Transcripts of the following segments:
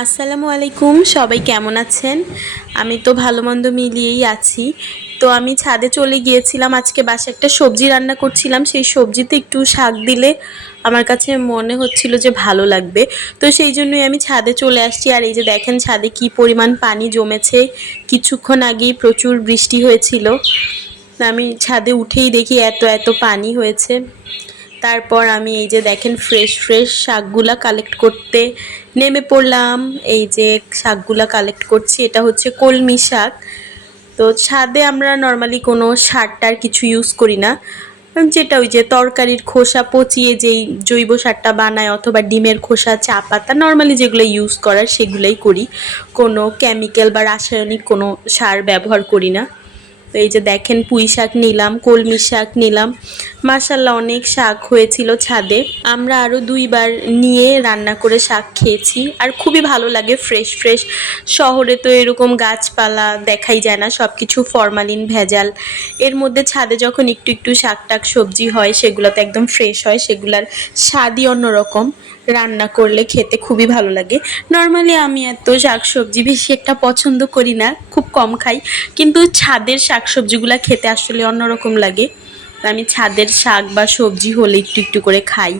আসসালামু আলাইকুম, সবাই কেমন আছেন? আমি তো ভালো মন্দ মিলিয়েই আছি। তো আমি ছাদে চলে গিয়েছিলাম, আজকে বাসায় একটা সবজি রান্না করছিলাম। সেই সবজিতে একটু শাক দিলে আমার কাছে মনে হচ্ছিল যে ভালো লাগবে। তো সেই জন্যই আমি ছাদে চলে আসছি। আর এই যে দেখেন ছাদে কি পরিমাণ পানি জমেছে। কিছুক্ষণ আগেই প্রচুর বৃষ্টি হয়েছিল। আমি ছাদে উঠেই দেখি এত এত পানি হয়েছে। তারপর আমি এই যে দেখেন ফ্রেশ ফ্রেশ শাকগুলা কালেক্ট করতে নেমে পড়লাম। এই যে শাকগুলা কালেক্ট করছি, এটা হচ্ছে কলমি শাক। তো ছাদে আমরা নর্মালি কোনো সার টার কিছু ইউজ করি না, যেটা ওই যে তরকারির খোসা পচিয়ে যেই জৈব সারটা বানায়, অথবা ডিমের খোসা, চা পাতা, নর্মালি যেগুলো ইউজ করার সেগুলোই করি। কোনো কেমিক্যাল বা রাসায়নিক কোনো সার ব্যবহার করি না। তো এই যে দেখেন পুঁই শাক নিলাম, কলমি শাক নিলাম। মাশাল্লাহ অনেক শাক হয়েছিল ছাদে। আমরা আরও 2বার নিয়ে রান্না করে শাক খেয়েছি, আর খুবই ভালো লাগে ফ্রেশ ফ্রেশ। শহরে তো এরকম গাছপালা দেখাই যায় না, সব কিছু ফরমালিন ভেজাল। এর মধ্যে ছাদে যখন একটু একটু শাক টাক সবজি হয়, সেগুলো তো একদম ফ্রেশ হয়, সেগুলার স্বাদই অন্যরকম। রান্না করলে খেতে খুবই ভালো লাগে। নর্মালি আমি এত শাকসবজি বেশি একটা পছন্দ করি না, খুব কম খাই, কিন্তু ছাদের শাকসবজিগুলো খেতে আসলে অন্যরকম লাগে। আমি ছাদের শাক বা সবজি হলে একটু একটু করে খাই।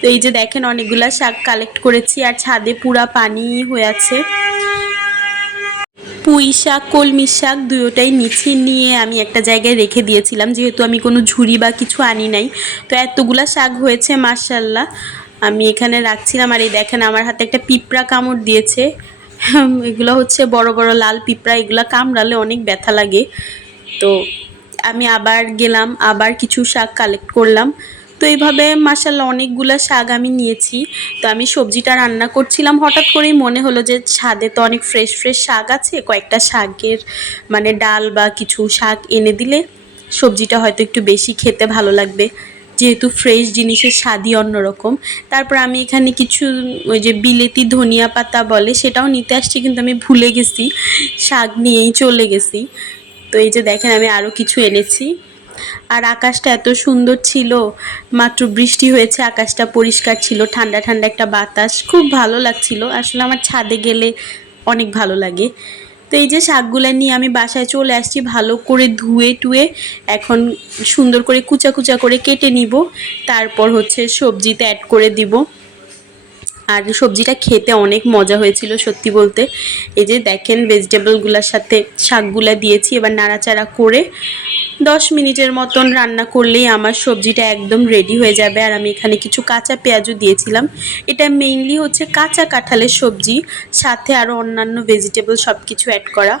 তো এই যে দেখেন অনেকগুলা শাক কালেক্ট করেছি, আর ছাদে পুরা পানি হয়ে আছে। পুঁই শাক, কলমি শাক দুটোটাই নিচে নিয়ে আমি একটা জায়গায় রেখে দিয়েছিলাম, যেহেতু আমি কোনো ঝুড়ি বা কিছু আনি নাই। তো এতগুলা শাক হয়েছে মাশাল্লাহ, আমি এখানে রাখছিলাম। আর এই দেখেন আমার হাতে একটা পিঁপড়া কামড় দিয়েছে। এগুলো হচ্ছে বড় বড় লাল পিঁপড়া, এগুলা কামড়ালে অনেক ব্যথা লাগে। তো আমি আবার গেলাম, আবার কিছু শাক কালেক্ট করলাম। তো এইভাবে মাশাল্লাহ অনেকগুলা শাক আমি নিয়েছি। তো আমি সবজিটা রান্না করছিলাম, হঠাৎ করেই মনে হলো যে ছাদে তো অনেক ফ্রেশ ফ্রেশ শাক আছে, কয়েকটা শাকের মানে ডাল বা কিছু শাক এনে দিলে সবজিটা হয়তো একটু বেশি খেতে ভালো লাগবে, যেহেতু ফ্রেশ জিনিসের স্বাদই অন্যরকম। তারপর আমি এখানে কিছু ওই যে বিলেতি ধনিয়া পাতা বলে, সেটাও নিতে আসছি, কিন্তু আমি ভুলে গেছি, শাক নিয়েই চলে গেছি। তো এই যে দেখেন আমি আরও কিছু এনেছি। আর আকাশটা এত সুন্দর ছিল, মাত্র বৃষ্টি হয়েছে, আকাশটা পরিষ্কার ছিল, ঠান্ডা ঠান্ডা একটা বাতাস, খুব ভালো লাগছিল। আসলে আমার ছাদে গেলে অনেক ভালো লাগে। তো এই যে শাকগুলা নিয়ে আমি বাসায় চলে আসছি, ভালো করে ধুয়ে টুয়ে এখন সুন্দর করে কুচা কুচা করে কেটে নিব। তারপর হচ্ছে সবজিতে অ্যাড করে দিব। আর সবজিটা খেতে অনেক মজা হয়েছিল সত্যি বলতে। এই যে দেখেন ভেজিটেবলগুলোর সাথে শাকগুলা দিয়েছি, এবার নাড়াচাড়া করে 10 মিনিটের মতন রান্না করলেই আমার সবজিটা একদম রেডি হয়ে যাবে। আর আমি এখানে কিছু কাঁচা পেঁয়াজও দিয়েছিলাম। এটা মেইনলি হচ্ছে কাঁচা কাঁঠালের সবজি, সাথে আরও অন্যান্য ভেজিটেবল সব কিছু অ্যাড করা।